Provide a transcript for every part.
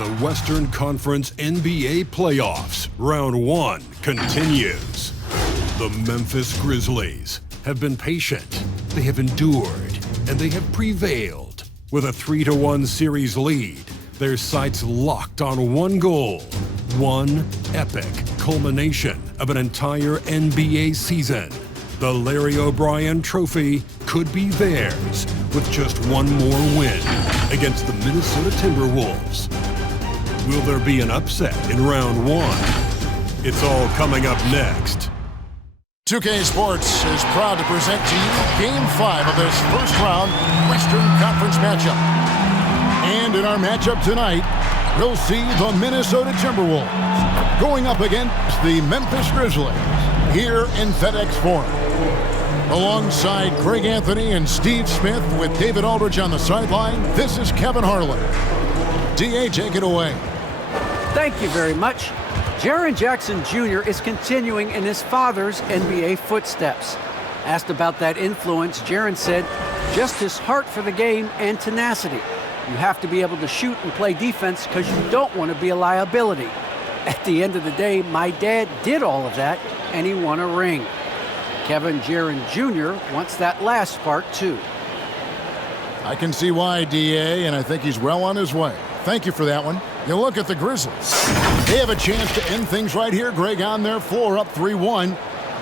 The Western Conference NBA Playoffs, Round 1 continues. The Memphis Grizzlies have been patient, they have endured, and they have prevailed. With a 3-1 series lead, their sights locked on one goal, one epic culmination of an entire NBA season. The Larry O'Brien Trophy could be theirs with just one more win against the Minnesota Timberwolves. Will there be an upset in Round 1? It's all coming up next. 2K Sports is proud to present to you Game 5 of this first-round Western Conference matchup. And in our matchup tonight, we'll see the Minnesota Timberwolves going up against the Memphis Grizzlies here in FedEx Forum. Alongside Greg Anthony and Steve Smith with David Aldridge on the sideline, this is Kevin Harlan. DA, take it away. Thank you very much. Jaren Jackson Jr. is continuing in his father's NBA footsteps. Asked about that influence, Jaren said, just his heart for the game and tenacity. You have to be able to shoot and play defense because you don't want to be a liability. At the end of the day, my dad did all of that, and he won a ring. Kevin, Jaren Jr. wants that last part, too. I can see why, DA, and I think he's well on his way. Thank you for that one. You look at the Grizzlies. They have a chance to end things right here, Greg, on their floor, up 3-1.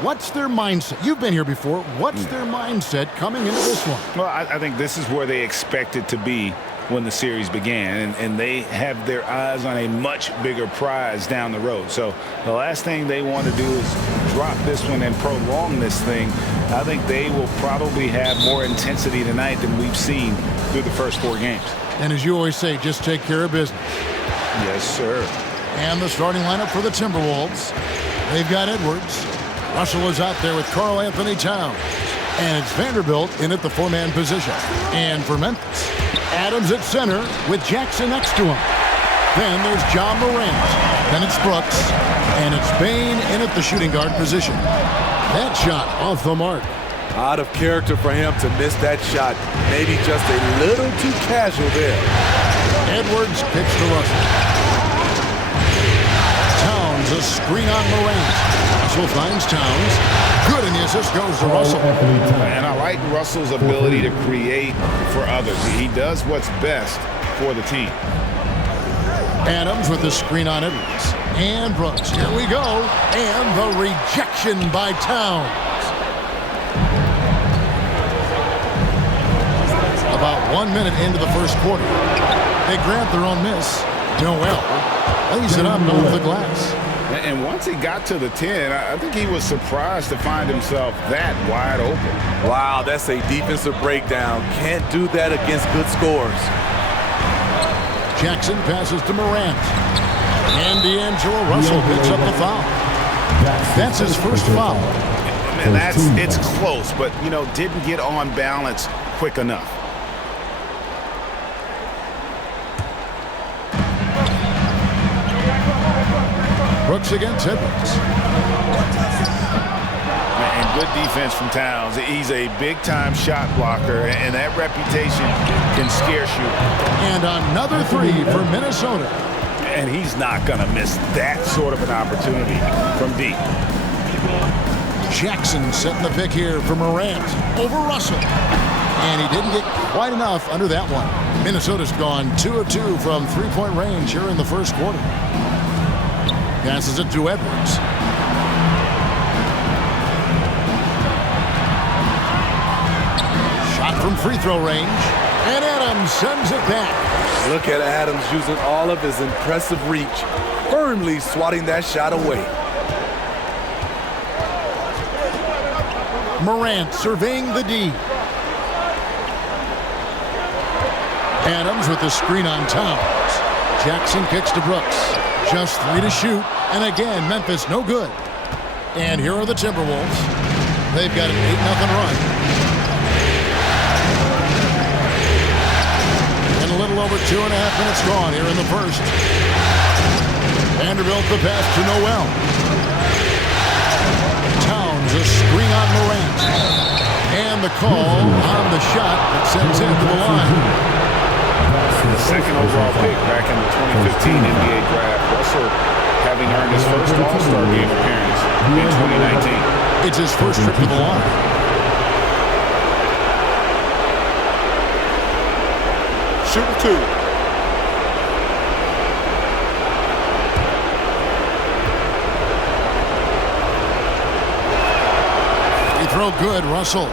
What's their mindset? You've been here before. What's their mindset coming into this one? Well, I think this is where they expected to be when the series began, and they have their eyes on a much bigger prize down the road. So the last thing they want to do is drop this one and prolong this thing. I think they will probably have more intensity tonight than we've seen through the first 4 games. And as you always say, just take care of business. Yes, sir. And the starting lineup for the Timberwolves. They've got Edwards. Russell is out there with Karl Anthony Towns. And it's Vanderbilt in at the 4-man position. And for Memphis, Adams at center with Jackson next to him. Then there's John Morant. Then it's Brooks. And it's Bane in at the shooting guard position. That shot off the mark. Out of character for him to miss that shot. Maybe just a little too casual there. Edwards kicks to Russell. Towns a screen on Morant. Russell finds Towns. Good, and the assist goes to Russell. And I like Russell's ability to create for others. He does what's best for the team. Adams with the screen on Edwards. And Brooks. Here we go. And the rejection by Towns. About 1 minute into the first quarter. They grant their own miss. Noel lays it up over the glass. And once he got to the 10, I think he was surprised to find himself that wide open. Wow, that's a defensive breakdown. Can't do that against good scores. Jackson passes to Morant. And D'Angelo Russell picks up the foul. That's his first foul. And it's close, but, didn't get on balance quick enough. Brooks against Edwards. And good defense from Towns. He's a big-time shot blocker, and that reputation can scare you. And another 3 for Minnesota. And he's not going to miss that sort of an opportunity from deep. Jackson setting the pick here for Morant over Russell. And he didn't get quite enough under that one. Minnesota's gone 2 of 2 from 3-point range here in the first quarter. Passes it to Edwards. Shot from free throw range. And Adams sends it back. Look at Adams using all of his impressive reach, firmly swatting that shot away. Morant surveying the D. Adams with the screen on Towns. Jackson kicks to Brooks. Just 3 to shoot. And again, Memphis no good. And here are the Timberwolves. They've got an 8-0 run. And a little over 2.5 minutes gone here in the first. Vanderbilt the pass to Noel. Towns a screen on Morant. And the call on the shot that sends him to the line. second overall pick back in the 2015 NBA draft. Russell having earned his first All-Star game appearance in 2019. It's his first trip to the line. Shooting 2. Free throw good, Russell.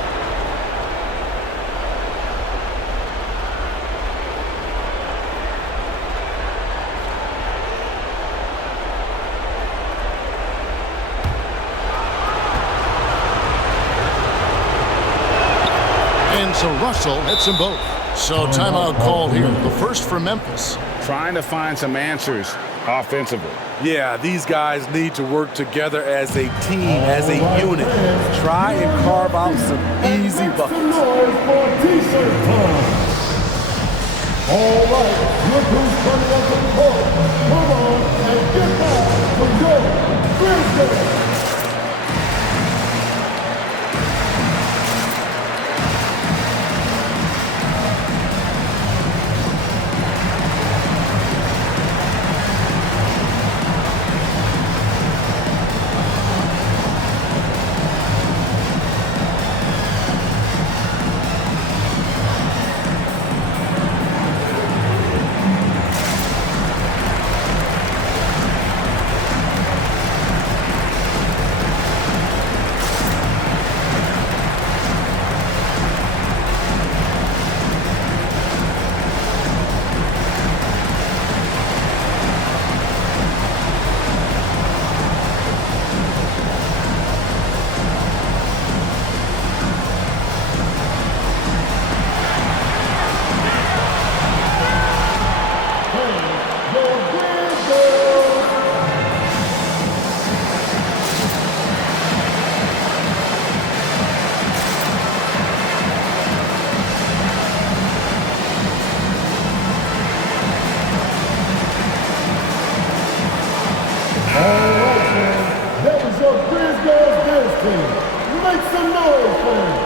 And so Russell hits them both. So timeout called here. The first for Memphis. Trying to find some answers offensively. Yeah, these guys need to work together as a team, as a unit. Try and carve out some easy buckets. All right, look who's coming up to the court. Come on and get back to your Grizzlies. Make some noise, fans.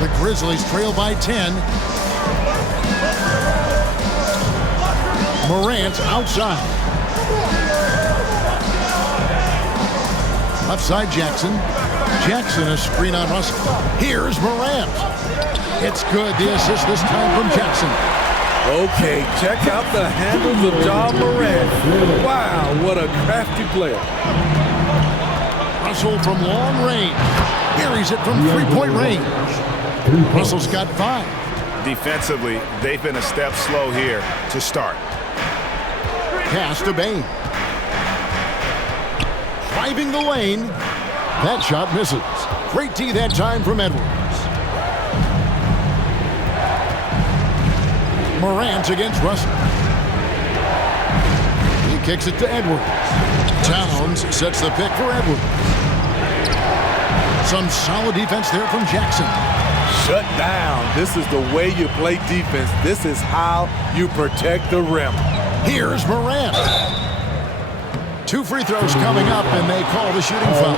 The Grizzlies trail by 10. Morant outside. Left side Jackson. Jackson a screen on Russell. Here's Morant. It's good. The assist this time from Jackson. Okay, check out the handles of John Morant. Wow, what a crafty player. Russell from long range. Buries it from three-point range. Russell's got 5. Defensively, they've been a step slow here to start. Pass to Bain. Driving the lane. That shot misses. Great D that time from Edwards. Morant against Russell. He kicks it to Edwards. Towns sets the pick for Edwards. Some solid defense there from Jackson. Shut down. This is the way you play defense. This is how you protect the rim. Here's Morant. 2 free throws coming up, and they call the shooting foul.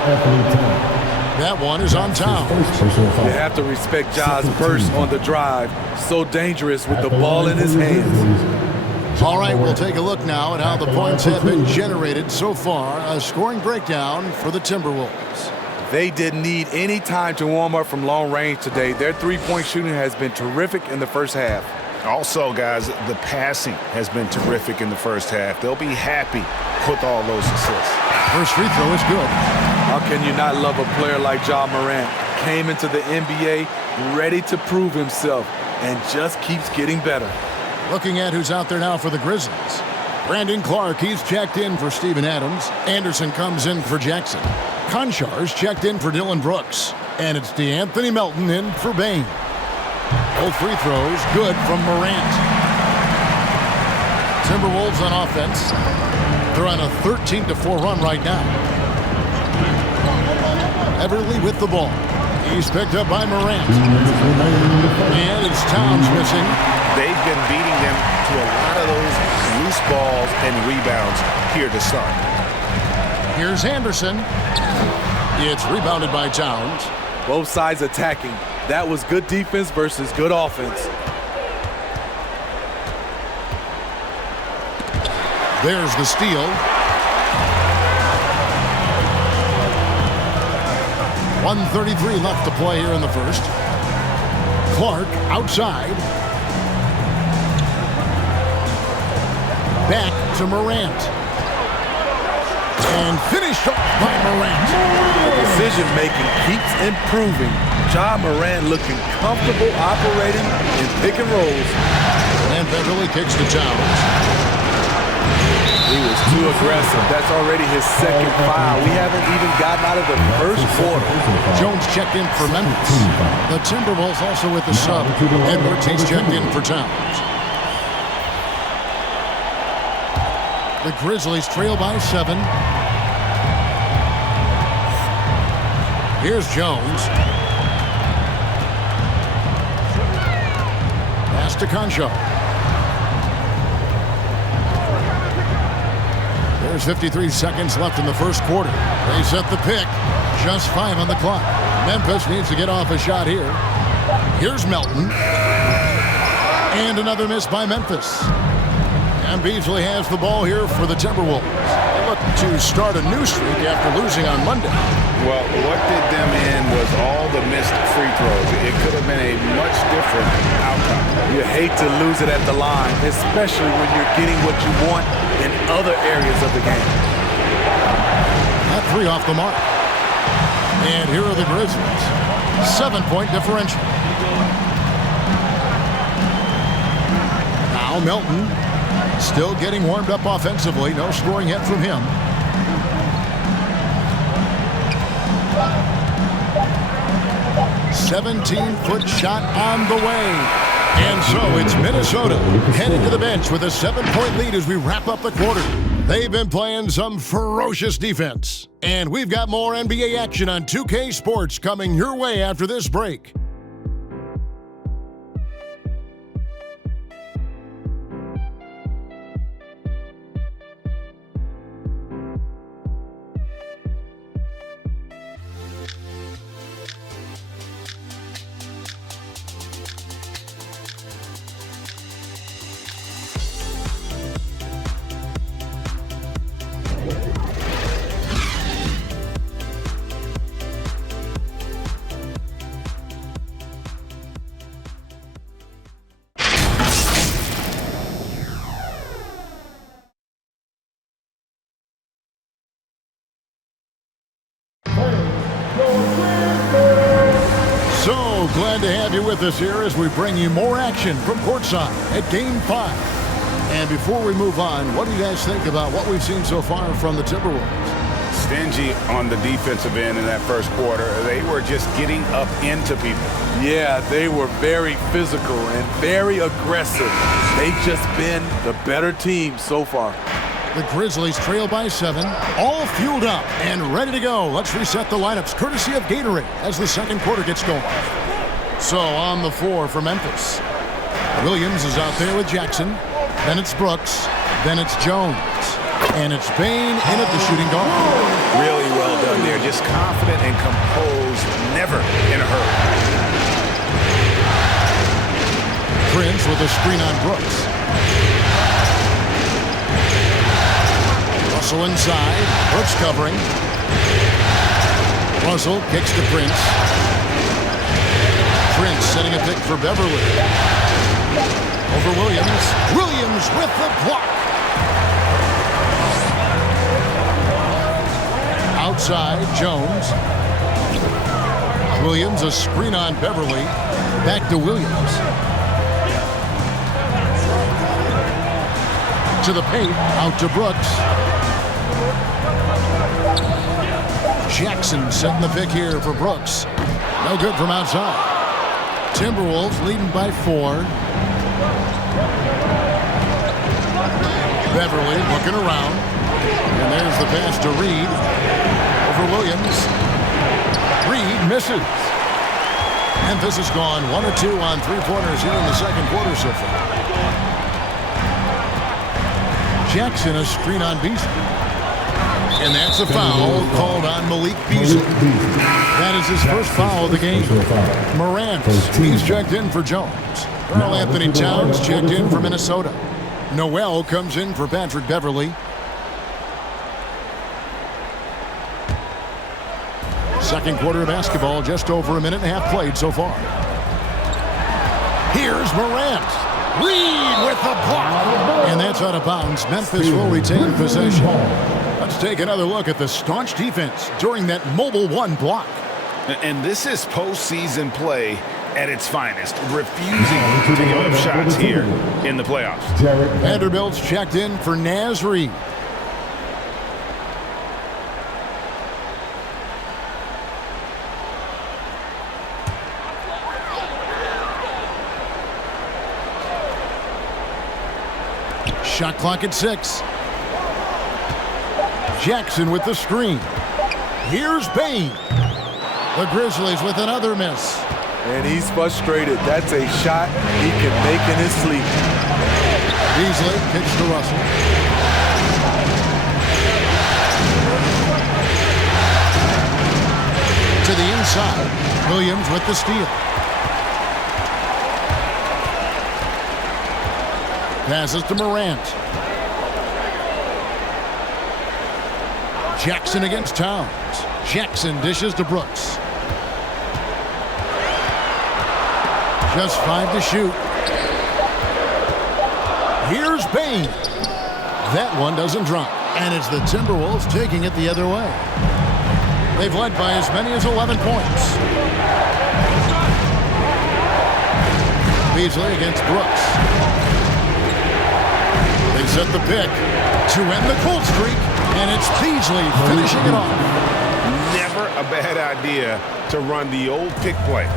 That one is on Towns. You have to respect Ja's burst on the drive. So dangerous with the ball in his hands. All right, we'll take a look now at how the points have been generated so far. A scoring breakdown for the Timberwolves. They didn't need any time to warm up from long range today. Their three-point shooting has been terrific in the first half. Also, guys, the passing has been terrific in the first half. They'll be happy with all those assists. First free throw is good. How can you not love a player like Ja Morant? Came into the NBA ready to prove himself and just keeps getting better. Looking at who's out there now for the Grizzlies. Brandon Clark, he's checked in for Steven Adams. Anderson comes in for Jackson. Konchar's checked in for Dylan Brooks. And it's DeAnthony Melton in for Bain. Both free throws good from Morant. Timberwolves on offense. They're on a 13-4 run right now. Beverly with the ball. He's picked up by Morant. And it's Towns missing. They've been beating them to a lot of those loose balls and rebounds here to start. Here's Anderson. It's rebounded by Towns. Both sides attacking. That was good defense versus good offense. There's the steal. 1:33 left to play here in the first. Clark outside. Back to Morant. And finished off by Morant. Decision-making keeps improving. Ja Morant looking comfortable operating in pick and rolls. And Beverly kicks to Towns. He was too aggressive. That's already his second foul. We haven't even gotten out of the first quarter. Jones checked in for Memphis. The Timberwolves also with the sub. Edwards, he's checked in for Towns. The Grizzlies trail by 7. Here's Jones. Pass to Concho. There's 53 seconds left in the first quarter. They set the pick. Just 5 on the clock. Memphis needs to get off a shot here. Here's Melton. And another miss by Memphis. And Beasley has the ball here for the Timberwolves. They look to start a new streak after losing on Monday. Well, what did them in was all the missed free throws. It could have been a much different outcome. You hate to lose it at the line, especially when you're getting what you want in other areas of the game. That 3 off the mark. And here are the Grizzlies. 7-point differential. Now Melton still getting warmed up offensively. No scoring yet from him. "17-foot shot on the way." And so it's Minnesota headed to the bench with a 7-point lead as we wrap up the quarter. They've been playing some ferocious defense. And we've got more NBA action on 2K Sports coming your way after this break. So glad to have you with us here as we bring you more action from courtside at Game 5. And before we move on, what do you guys think about what we've seen so far from the Timberwolves? Stingy on the defensive end in that first quarter. They were just getting up into people. Yeah, they were very physical and very aggressive. They've just been the better team so far. The Grizzlies trail by 7, all fueled up and ready to go. Let's reset the lineups courtesy of Gatorade as the second quarter gets going. So on the floor for Memphis, Williams is out there with Jackson. Then it's Brooks. Then it's Jones. And it's Bain in at the shooting guard. Really well done there. Just confident and composed, never in a hurry. Prince with a screen on Brooks. Russell inside. Brooks covering. Russell kicks to Prince. Prince setting a pick for Beverly. Over Williams. Williams with the block. Outside, Jones. Williams, a screen on Beverly. Back to Williams. To the paint, out to Brooks. Jackson setting the pick here for Brooks. No good from outside. Timberwolves leading by 4. Beverly looking around. And there's the pass to Reed. Over Williams. misses. Memphis has gone 1 of 2 on three-pointers here in the second quarter so far. Jackson, a screen on Beasley. And that's a foul called on Malik Beasley. That is his first foul of the game. Morant, he's checked in for Jones. Karl Anthony Towns checked in for Minnesota. Noel comes in for Patrick Beverly. Second quarter of basketball, just over a minute and a half played so far. Here's Morant. Reed with the block. And that's out of bounds. Memphis will retain possession. Let's take another look at the staunch defense during that mobile one block. And this is postseason play at its finest, refusing to give up shots here in the playoffs. Vanderbilt's checked in for Naz Reid. Shot clock at 6. Jackson with the screen. Here's Payne. The Grizzlies with another miss. And he's frustrated. That's a shot he can make in his sleep. Beasley kicks to Russell. To the inside. Williams with the steal. Passes to Morant. Jackson against Towns. Jackson dishes to Brooks. Just 5 to shoot. Here's Payne. That one doesn't drop. And it's the Timberwolves taking it the other way. They've led by as many as 11 points. Beasley against Brooks. They set the pick to end the cold streak, and it's Beasley finishing it off. Never a bad idea to run the old pick play.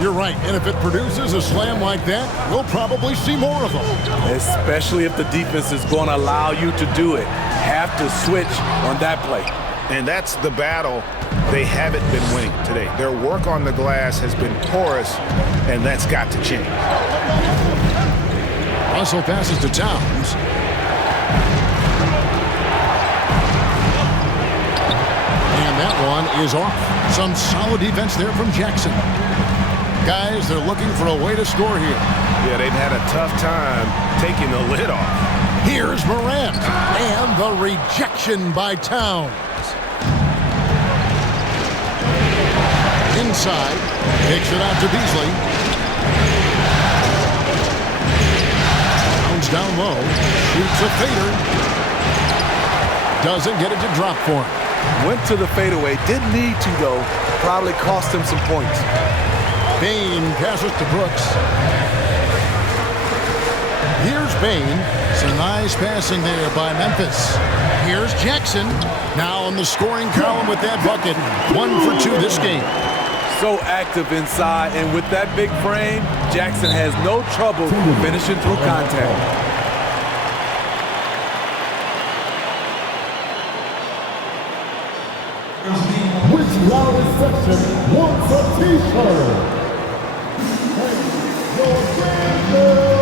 You're right. And if it produces a slam like that, we'll probably see more of them. Especially if the defense is going to allow you to do it. Have to switch on that play. And that's the battle they haven't been winning today. Their work on the glass has been porous, and that's got to change. Russell passes to Towns. And that one is off. Some solid defense there from Jackson. Guys, they're looking for a way to score here. Yeah, they've had a tough time taking the lid off. Here's Morant. And the rejection by Towns. Inside. Kicks it out to Beasley. Towns down low. Shoots a fader. Doesn't get it to drop for him. Went to the fadeaway. Didn't need to, though. Probably cost him some points. Payne passes to Brooks. Here's Payne. Some nice passing there by Memphis. Here's Jackson. Now on the scoring column with that bucket. 1 for 2 this game. So active inside, and with that big frame, Jackson has no trouble finishing through contact. Which loudest section wants a t-shirt? Hey, your Grizzlies!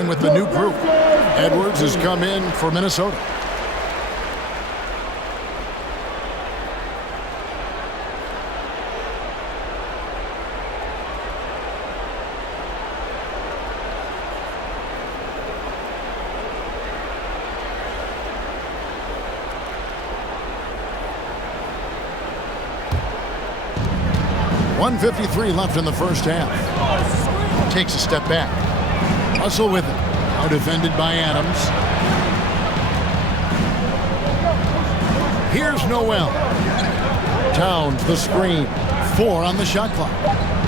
going with the new group. Edwards has come in for Minnesota. .153 left in the first half. Takes a step back. Russell with it. Now defended by Adams. Here's Noel. Towns the screen. 4 on the shot clock.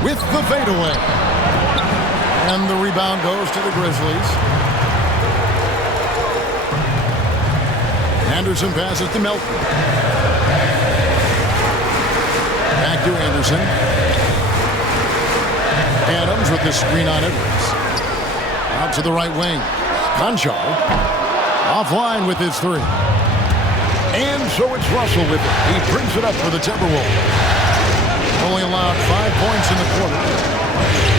With the fadeaway. And the rebound goes to the Grizzlies. Anderson passes to Melton. Back to Anderson. Adams with the screen on Edwards. Out to the right wing. Concho offline with his 3. And so it's Russell with it. He brings it up for the Timberwolves. Only allowed 5 points in the quarter.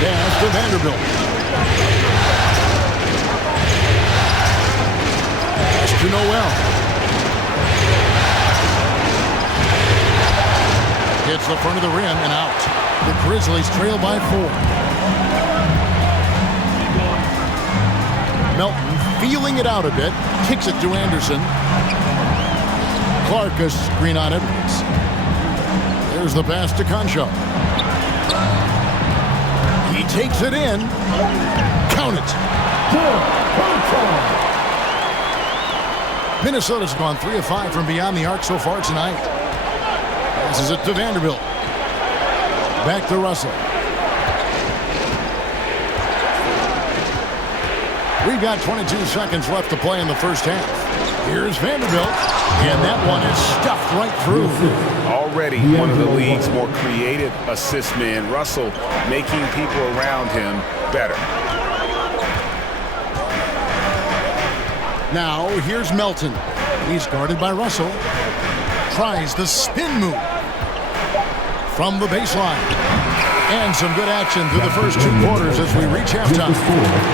Pass to Vanderbilt. Pass to Noel. Hits the front of the rim and out. The Grizzlies trail by 4. Melton feeling it out a bit. Kicks it to Anderson. Clark a screen on Edwards. There's the pass to Concho. He takes it in. Count it. Minnesota's gone 3 of 5 from beyond the arc so far tonight. Passes it to Vanderbilt. Back to Russell. We've got 22 seconds left to play in the first half. Here's Vanderbilt. And that one is stuffed right through. Already one of the league's more creative assist men. Russell making people around him better. Now here's Melton. He's guarded by Russell. Tries the spin move. From the baseline. And some good action through the first 2 quarters as we reach halftime.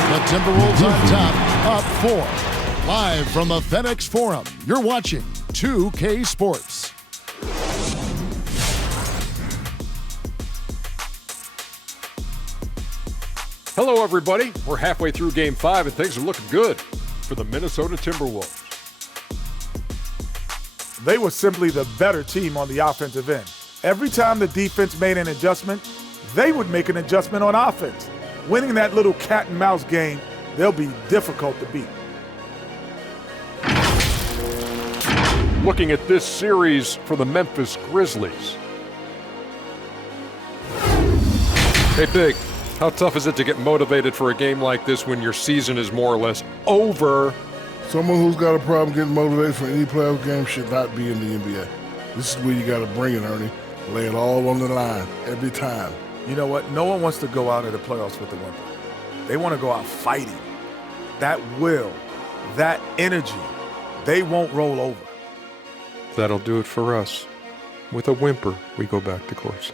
The Timberwolves on top, up 4. Live from the FedEx Forum, you're watching 2K Sports. Hello, everybody. We're halfway through Game 5, and things are looking good for the Minnesota Timberwolves. They were simply the better team on the offensive end. Every time the defense made an adjustment, they would make an adjustment on offense. Winning that little cat and mouse game, they'll be difficult to beat. Looking at this series for the Memphis Grizzlies. Hey, Big, how tough is it to get motivated for a game like this when your season is more or less over? Someone who's got a problem getting motivated for any playoff game should not be in the NBA. This is where you got to bring it, Ernie. Lay it all on the line every time. You know what? No one wants to go out of the playoffs with a whimper. They want to go out fighting. That will, that energy, they won't roll over. That'll do it for us. With a whimper, we go back to courtside.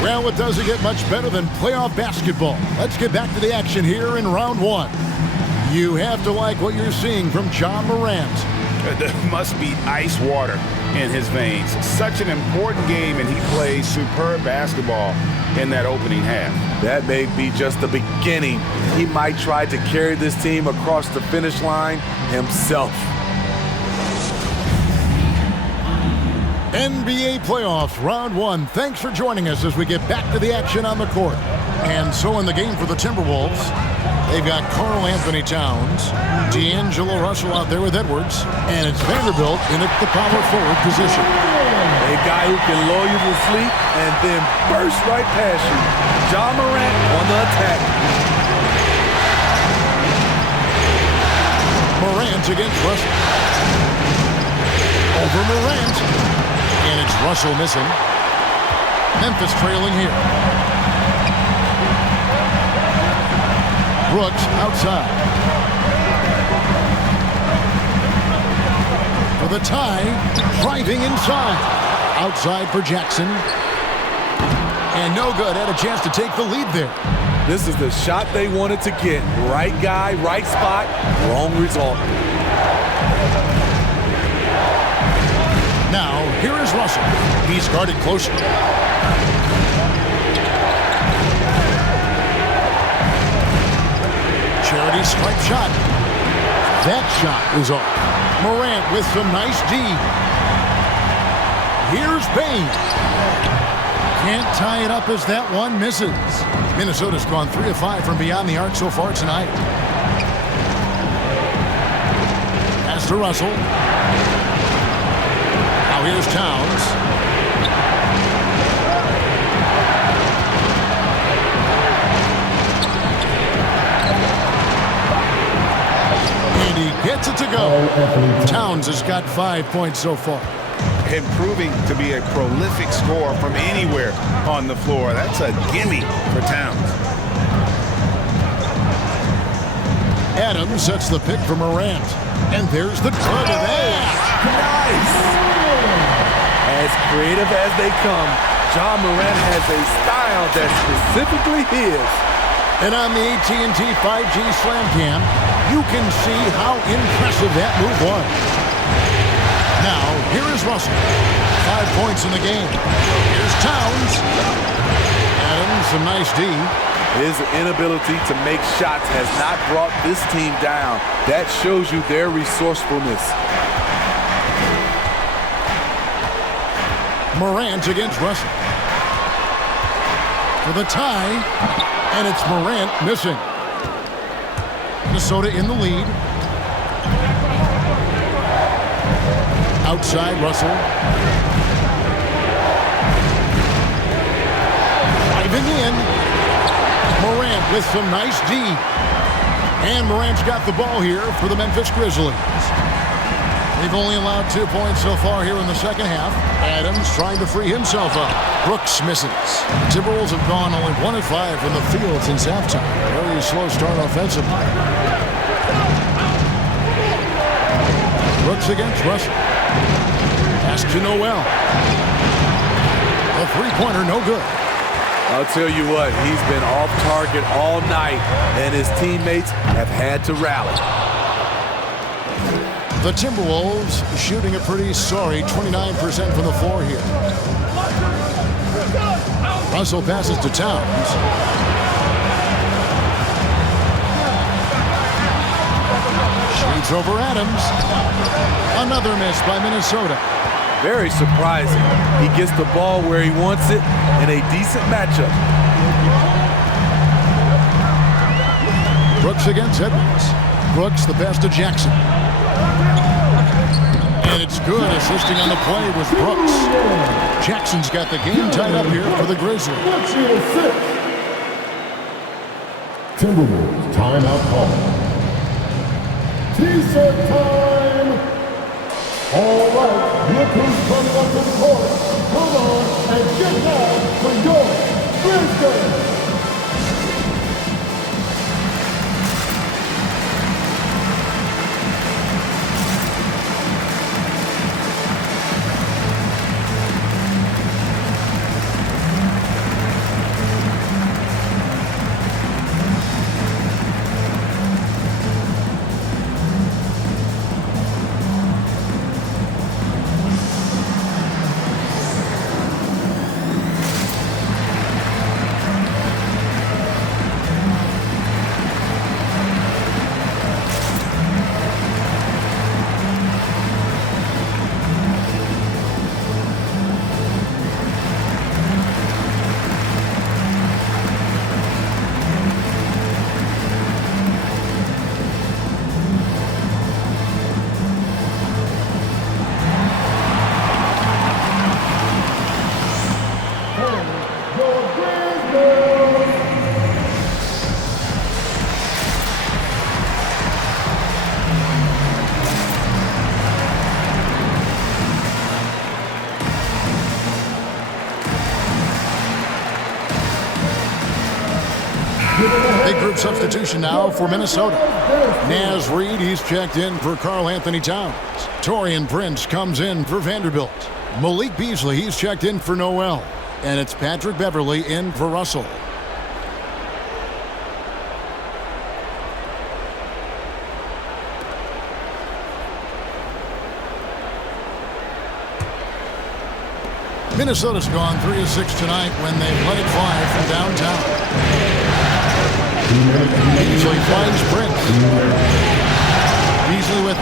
Well, it doesn't get much better than playoff basketball. Let's get back to the action here in round 1. You have to like what you're seeing from Ja Morant. There must be ice water in his veins. Such an important game, and he plays superb basketball in that opening half. That may be just the beginning. He might try to carry this team across the finish line himself. NBA playoffs, round 1. Thanks for joining us as we get back to the action on the court. And so in the game for the Timberwolves, they've got Karl Anthony Towns, D'Angelo Russell out there with Edwards, and it's Vanderbilt in at the power forward position. A guy who can lull you to sleep and then burst right past you. Ja Morant on the attack. Morant against Russell. Over Morant. And it's Russell missing. Memphis trailing here. Brooks outside. the tie, driving inside. Outside for Jackson. And no good. Had a chance to take the lead there. This is the shot they wanted to get. Right guy, right spot, wrong result. Now, here is Russell. He's guarded closer. Charity stripe shot. That shot is off. Morant with some nice D. Here's Payne. Can't tie it up as that one misses. Minnesota's gone 3 of 5 from beyond the arc so far tonight. Pass to Russell. Now here's Towns. And he gets it to go. Towns has got 5 points so far. Improving to be a prolific scorer from anywhere on the floor. That's a gimme for Towns. Adams sets the pick for Morant. And there's the cut of that. Nice! As creative as they come, Ja Morant has a style that's specifically his. And on the AT&T 5G Slam Cam, you can see how impressive that move was. Now, here is Russell. 5 points in the game. Here's Towns. Adams, some nice D. His inability to make shots has not brought this team down. That shows you their resourcefulness. Morant against Russell. For the tie, and it's Morant missing. Minnesota in the lead. Outside Russell. Driving in. Morant with some nice D. And Morant's got the ball here for the Memphis Grizzlies. They've only allowed 2 points so far here in the second half. Adams trying to free himself up. Brooks misses. The Timberwolves have gone only 1 of 5 from the field since halftime. Very slow start offensively. Brooks against Russell. Pass to Noel. A three-pointer, no good. I'll tell you what, he's been off target all night, and his teammates have had to rally. The Timberwolves shooting a pretty sorry 29% from the floor here. Russell passes to Towns. Shoots over Adams. Another miss by Minnesota. Very surprising. He gets the ball where he wants it in a decent matchup. Brooks against Edwards. Brooks the pass to Jackson. And it's good. Assisting on the play was Brooks. Jackson's got the game tied up here for the Grizzlies. Timberwolves timeout call. T-shirt time. All right, look who's coming up to the court. Come on and get down for your Grizzlies. Big group substitution now for Minnesota. Naz Reid, he's checked in for Karl Anthony Towns. Taurean Prince comes in for Vanderbilt. Malik Beasley, he's checked in for Noel. And it's Patrick Beverley in for Russell. Minnesota's gone 3 of 6 tonight when they've let it fly from downtown. Beasley finds Prince. Beasley with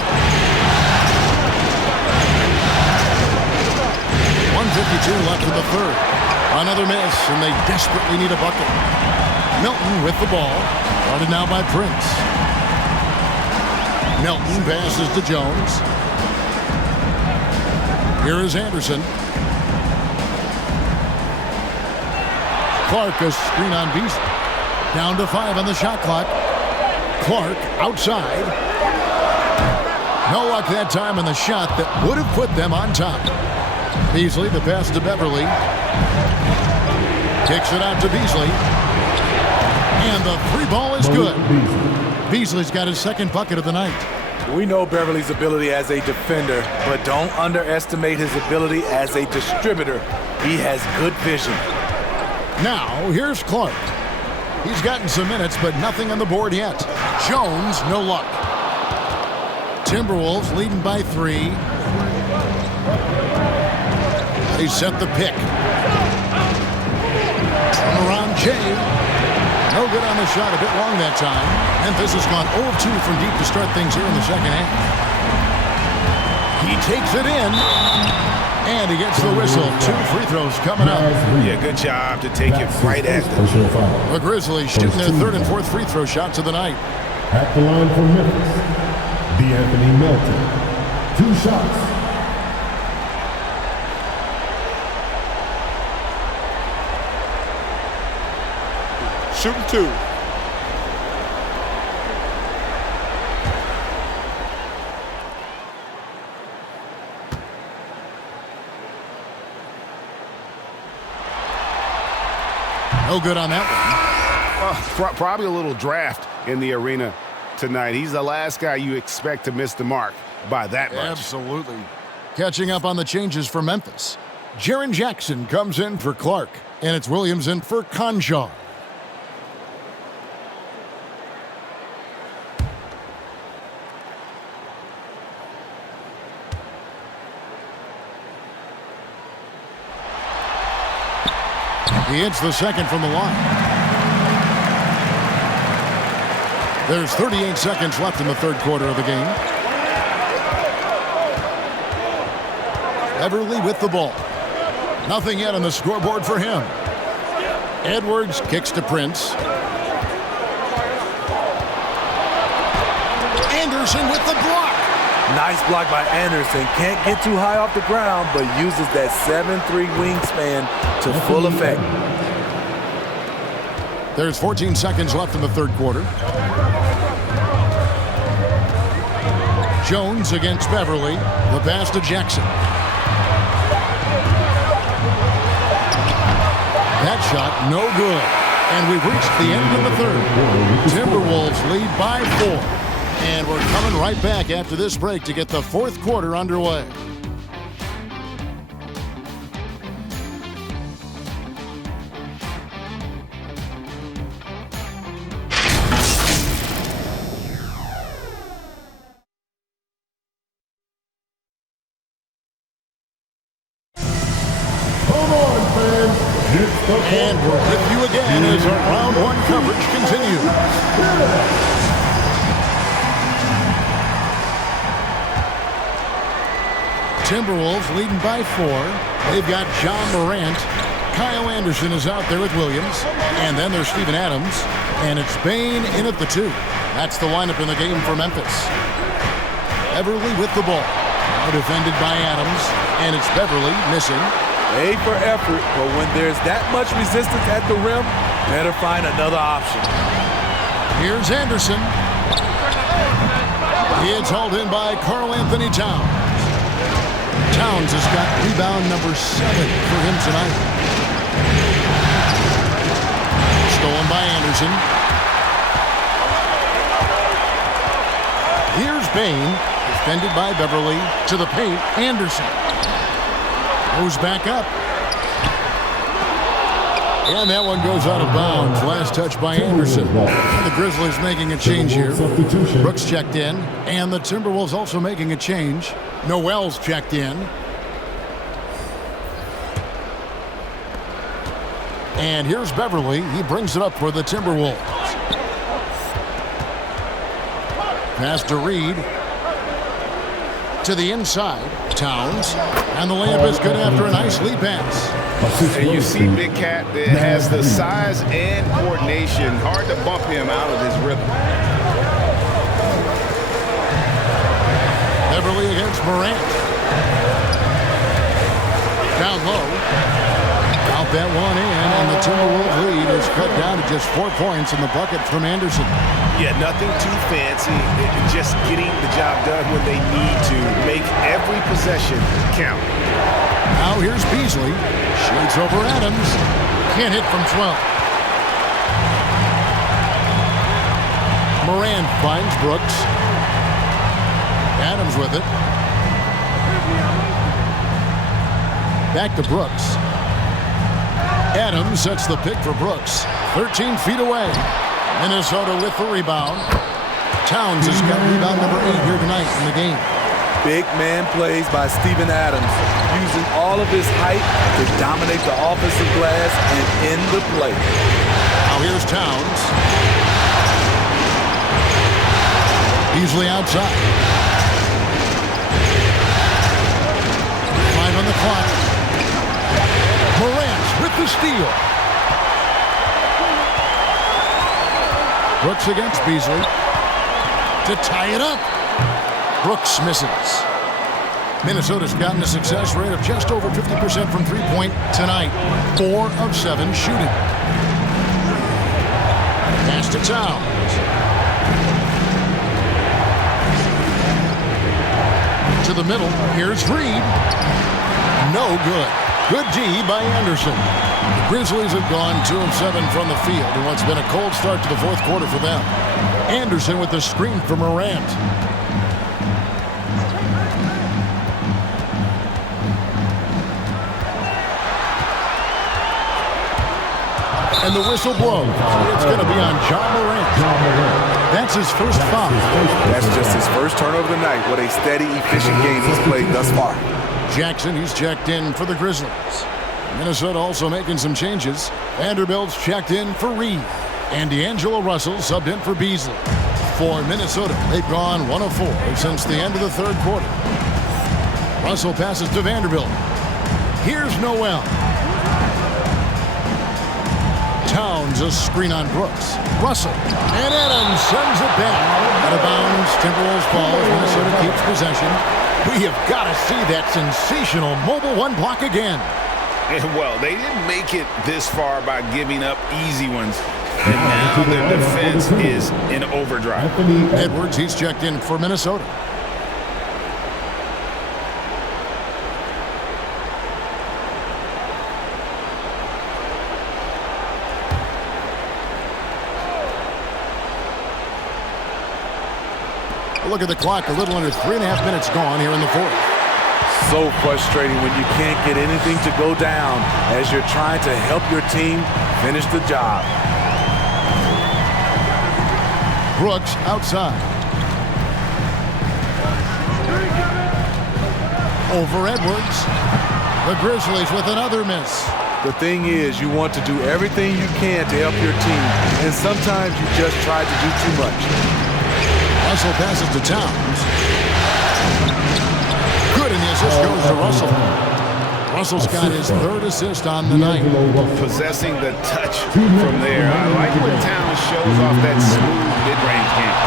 1:52 left in the third. Another miss, and they desperately need a bucket. Milton with the ball. Guarded now by Prince. Milton passes to Jones. Here is Anderson. Clark, a screen on Beasley. Down to 5 on the shot clock. Clark outside. No luck that time on the shot that would have put them on top. Beasley, the pass to Beverley. Kicks it out to Beasley. And the 3-ball is good. Beasley's got his second bucket of the night. We know Beverley's ability as a defender, but don't underestimate his ability as a distributor. He has good vision. Now, here's Clark. He's gotten some minutes, but nothing on the board yet. Jones, no luck. Timberwolves leading by 3. They set the pick. Turnaround Jay. No good on the shot, a bit long that time. Memphis has gone 0 of 2 from deep to start things here in the second half. He takes it in. And he gets the whistle. 2 free throws coming up. Yeah, good job to take it right at them. The Grizzlies shooting their 3rd and 4th free throw shots of the night. At the line for Memphis, D'Anthony Melton. 2 shots. Shooting 2. No good on that one. Probably a little draft in the arena tonight. He's the last guy you expect to miss the mark by that much. Absolutely. Catching up on the changes for Memphis. Jaren Jackson comes in for Clark, and it's Williams in for Conjar. He hits the second from the line. There's 38 seconds left in the third quarter of the game. Beverley with the ball. Nothing yet on the scoreboard for him. Edwards kicks to Prince. Anderson with the block. Nice block by Anderson. Can't get too high off the ground, but uses that 7'3" wingspan to full effect. There's 14 seconds left in the third quarter. Jones against Beverley. The pass to Jackson. That shot, no good. And we've reached the end of the third. Timberwolves lead by 4. And we're coming right back after this break to get the fourth quarter underway. And we're with you again as our round 1 coverage continues. Timberwolves leading by 4. They've got John Morant. Kyle Anderson is out there with Williams. And then there's Steven Adams. And it's Bane in at the 2. That's the lineup in the game for Memphis. Beverley with the ball. Now defended by Adams. And it's Beverley missing. A for effort, but when there's that much resistance at the rim, better find another option. Here's Anderson. It's hauled in by Karl Anthony Towns. Towns has got rebound number 7 for him tonight. Stolen by Anderson. Here's Bain, defended by Beverly. To the paint, Anderson. Goes back up. And that one goes out of bounds. Last touch by Anderson. And the Grizzlies making a change here. Brooks checked in. And the Timberwolves also making a change. Noel's checked in. And here's Beverly. He brings it up for the Timberwolves. Pass to Reed. To the inside. Towns. And the layup is good after a nice lead pass. And you see Big Cat that has the size and coordination. Hard to bump him out of his rhythm. Beverly against Morant. Down low. Out that one in, and the Timberwolves lead is cut down to just 4 points in the bucket from Anderson. Yeah, nothing too fancy. Just getting the job done when they need to. Make every possession count. Now here's Beasley. Shoots over Adams. Can't hit from 12. Moran finds Brooks. Adams with it. Back to Brooks. Adams sets the pick for Brooks. 13 feet away. Minnesota with the rebound. Towns has got rebound number 8 here tonight in the game. Big man plays by Steven Adams, using all of his height to dominate the offensive glass and end the play. Now here's Towns. Beasley outside. 5 on the clock. Morant with the steal. Brooks against Beasley. To tie it up. Brooks misses. Minnesota's gotten a success rate of just over 50% from three-point tonight. 4 of 7 shooting. Pass to Towns. To the middle. Here's Reed. No good. Good D by Anderson. The Grizzlies have gone 2 of 7 from the field in what's been a cold start to the fourth quarter for them. Anderson with the screen for Morant. And the whistle blows. It's going to be on John Morant. That's his first foul. That's just his first turnover of the night. What a steady, efficient game he's played thus far. Jackson, he's checked in for the Grizzlies. Minnesota also making some changes. Vanderbilt's checked in for Reed. And D'Angelo Russell subbed in for Beasley. For Minnesota, they've gone 1 of 4 since the end of the third quarter. Russell passes to Vanderbilt. Here's Noel. Towns a screen on Brooks. Russell. And Adams sends it back. Out of bounds. Timberwolves ball. Minnesota keeps possession. We have got to see that sensational mobile one block again. Well, they didn't make it this far by giving up easy ones. And now their defense is in overdrive. Edwards, he's checked in for Minnesota. Look at the clock, a little under 3.5 minutes gone here in the fourth. So frustrating when you can't get anything to go down as you're trying to help your team finish the job. Brooks outside. Over Edwards. The Grizzlies with another miss. The thing is, you want to do everything you can to help your team, and sometimes you just try to do too much. Russell passes to Towns. Good, and the assist goes to Russell. Russell's got his third assist on the night. Possessing the touch from there. I like when Towns shows off that smooth mid-range game.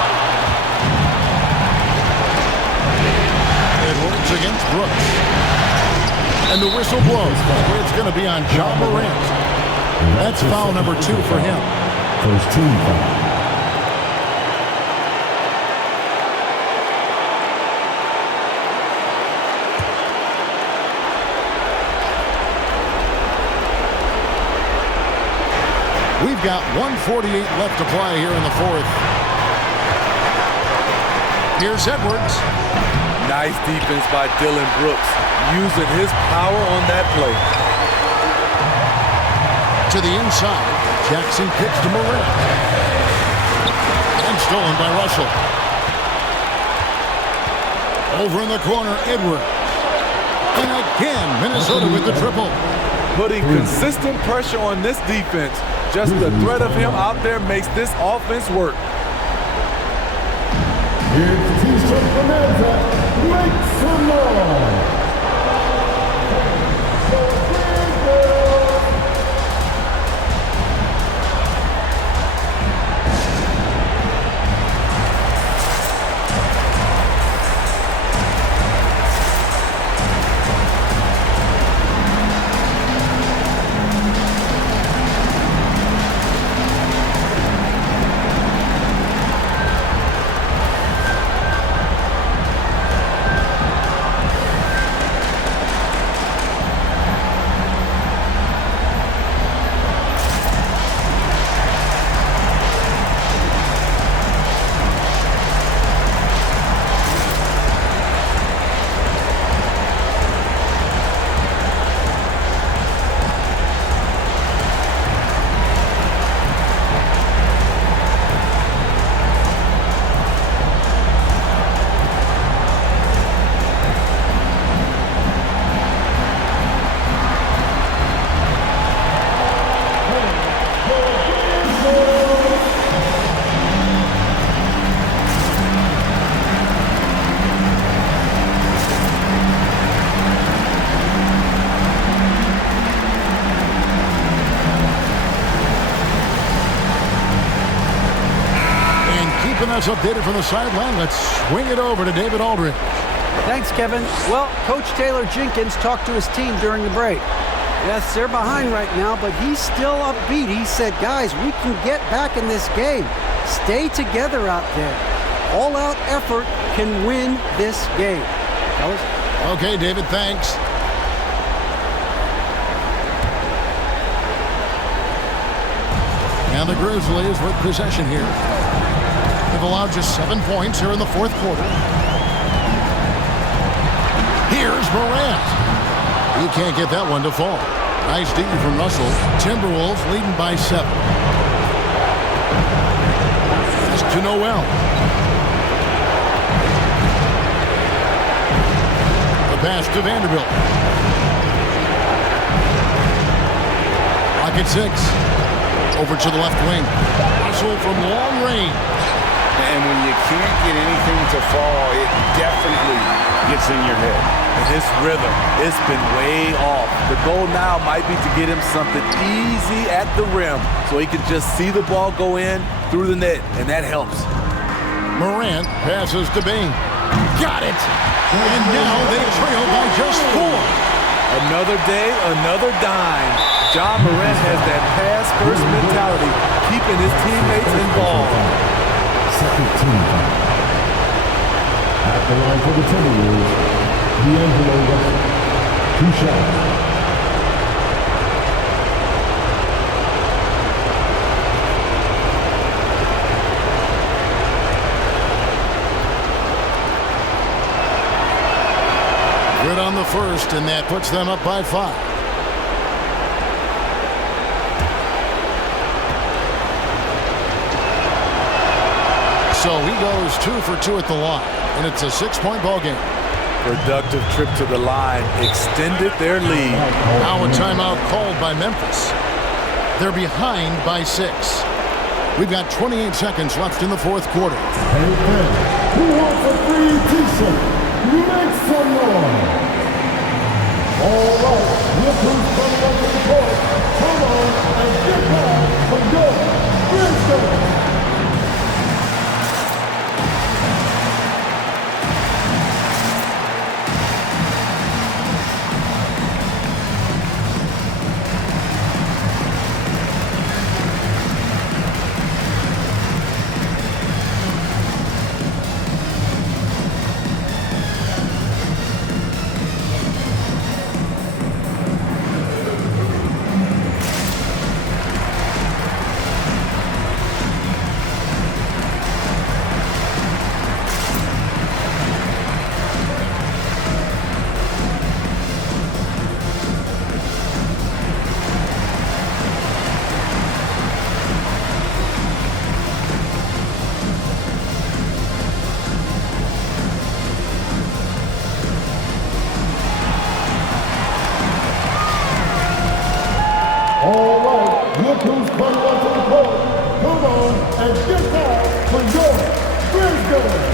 Edwards against Brooks. And the whistle blows. It's going to be on John Morant. That's foul number 2 for him. First team foul. We've got 1:48 left to play here in the fourth. Here's Edwards. Nice defense by Dylan Brooks, using his power on that play. To the inside, Jackson kicks to Morant. And stolen by Russell. Over in the corner, Edwards. And again, Minnesota with the triple. Putting consistent pressure on this defense. Just the threat of him out there makes this offense work. Here's T-shirt Bonanza. Make some noise. Us updated from the sideline. Let's swing it over to David Aldridge. Thanks, Kevin. Well, Coach Taylor Jenkins talked to his team during the break. Yes, they're behind right now, but he's still upbeat. He said, guys, we can get back in this game. Stay together out there. All-out effort can win this game. Fellas? Okay, David, thanks. And the Grizzlies with possession here. They've allowed just 7 points here in the fourth quarter. Here's Morant. He can't get that one to fall. Nice D from Russell. Timberwolves leading by 7. Pass to Noel. The pass to Vanderbilt. Rocket 6. Over to the left wing. Russell from long range. And when you can't get anything to fall, it definitely gets in your head. And his rhythm, it's been way off. The goal now might be to get him something easy at the rim so he can just see the ball go in through the net, and that helps. Morant passes to Bain. Got it! And now they trail by just 4. Another day, another dime. Ja Morant has that pass-first mentality, keeping his teammates involved. Second team foul. At the line for the Timberwolves, D'Angelo Russell. 2 shots. Good on the first, and that puts them up by 5. So he goes 2 for 2 at the line, and it's a 6-point ball game. Productive trip to the line extended their lead. Now a timeout called by Memphis. They're behind by 6. We've got 28 seconds left in the fourth quarter. Hey, who wants a free T-shirt? Make some noise. All right, look who's coming up to the court. Come on and get back for your Grizzlies. coming onto the court. Come on and get down for your Grizzlies.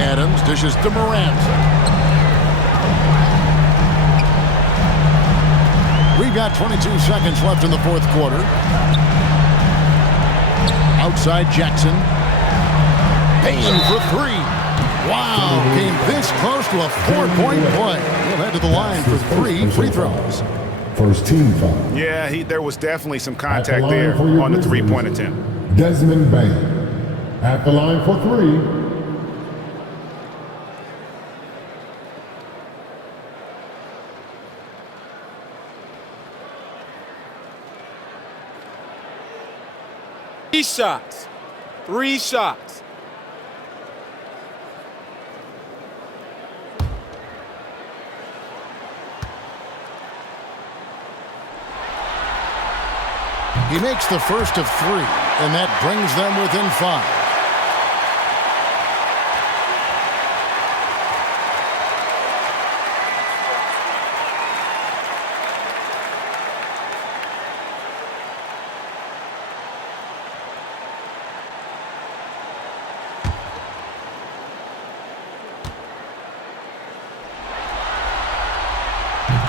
Adams dishes to Morant. We've got 22 seconds left in the fourth quarter. Outside Jackson. Payne for three. Wow, came this close to a four-point play. He'll head to the line for three free throws. First team foul. Yeah, there was definitely some contact there on the three-point attempt. Desmond Bain at the line for three. Three shots. 3 shots. He makes the first of 3, and that brings them within 5.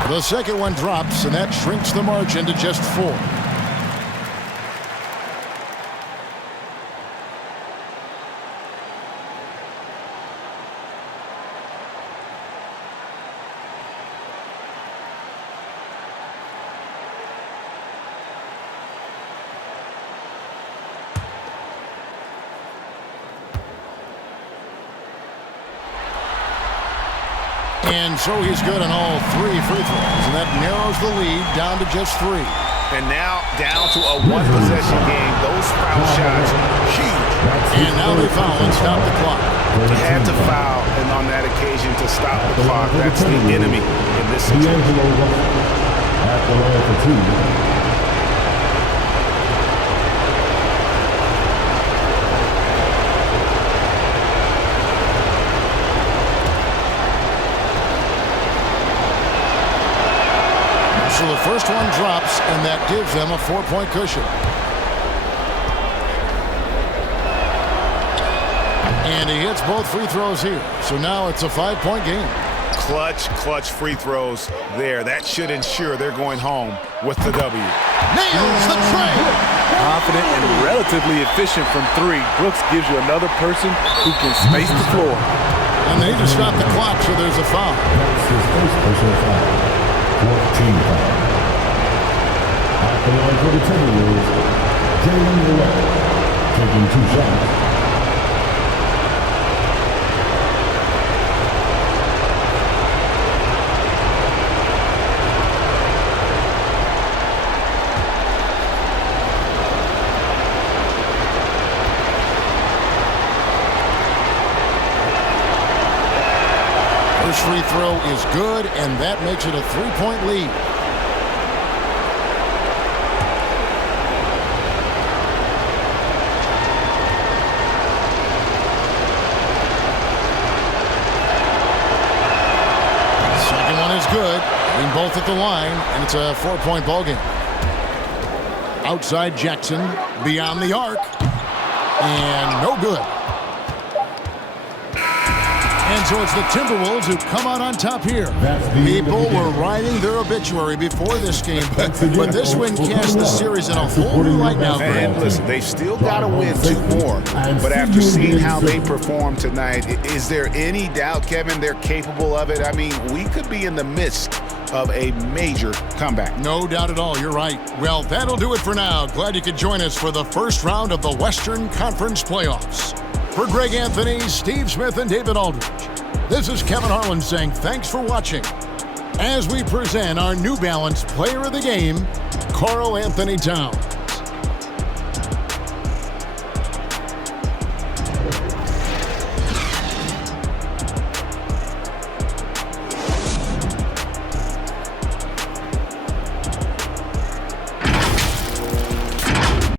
The second one drops, and that shrinks the margin to just 4. And so he's good on all 3 free throws, and that narrows the lead down to just 3. And now down to a one-possession game. Those foul shots, huge. And now they foul and stop the clock. They had to foul, and on that occasion to stop the clock. That's the enemy in this situation. At the line for 2. So the first one drops, and that gives them a 4-point cushion. And he hits both free throws here. So now it's a 5-point game. Clutch free throws there. That should ensure they're going home with the W. Nails the tray. Confident and relatively efficient from 3. Brooks gives you another person who can space the floor. And they just stop the clock, so there's a foul. That's his first personal foul. 14 foul. At the line for the Timberwolves, Jalen Morant taking 2 shots. First free throw is good, and that makes it a 3-point lead. Second one is good. Hitting both at the line, and it's a 4-point ball game. Outside Jackson, beyond the arc, and no good. And so it's the Timberwolves who come out on top here. People were writing their obituary before this game, but this win casts the series in a whole new light now. And listen, they've still got to win 2 more. But after seeing how they performed tonight, is there any doubt, Kevin, they're capable of it? I mean, we could be in the midst of a major comeback. No doubt at all. You're right. Well, that'll do it for now. Glad you could join us for the first round of the Western Conference playoffs. For Greg Anthony, Steve Smith, and David Aldridge, this is Kevin Harlan saying thanks for watching as we present our New Balance Player of the Game, Karl Anthony Towns.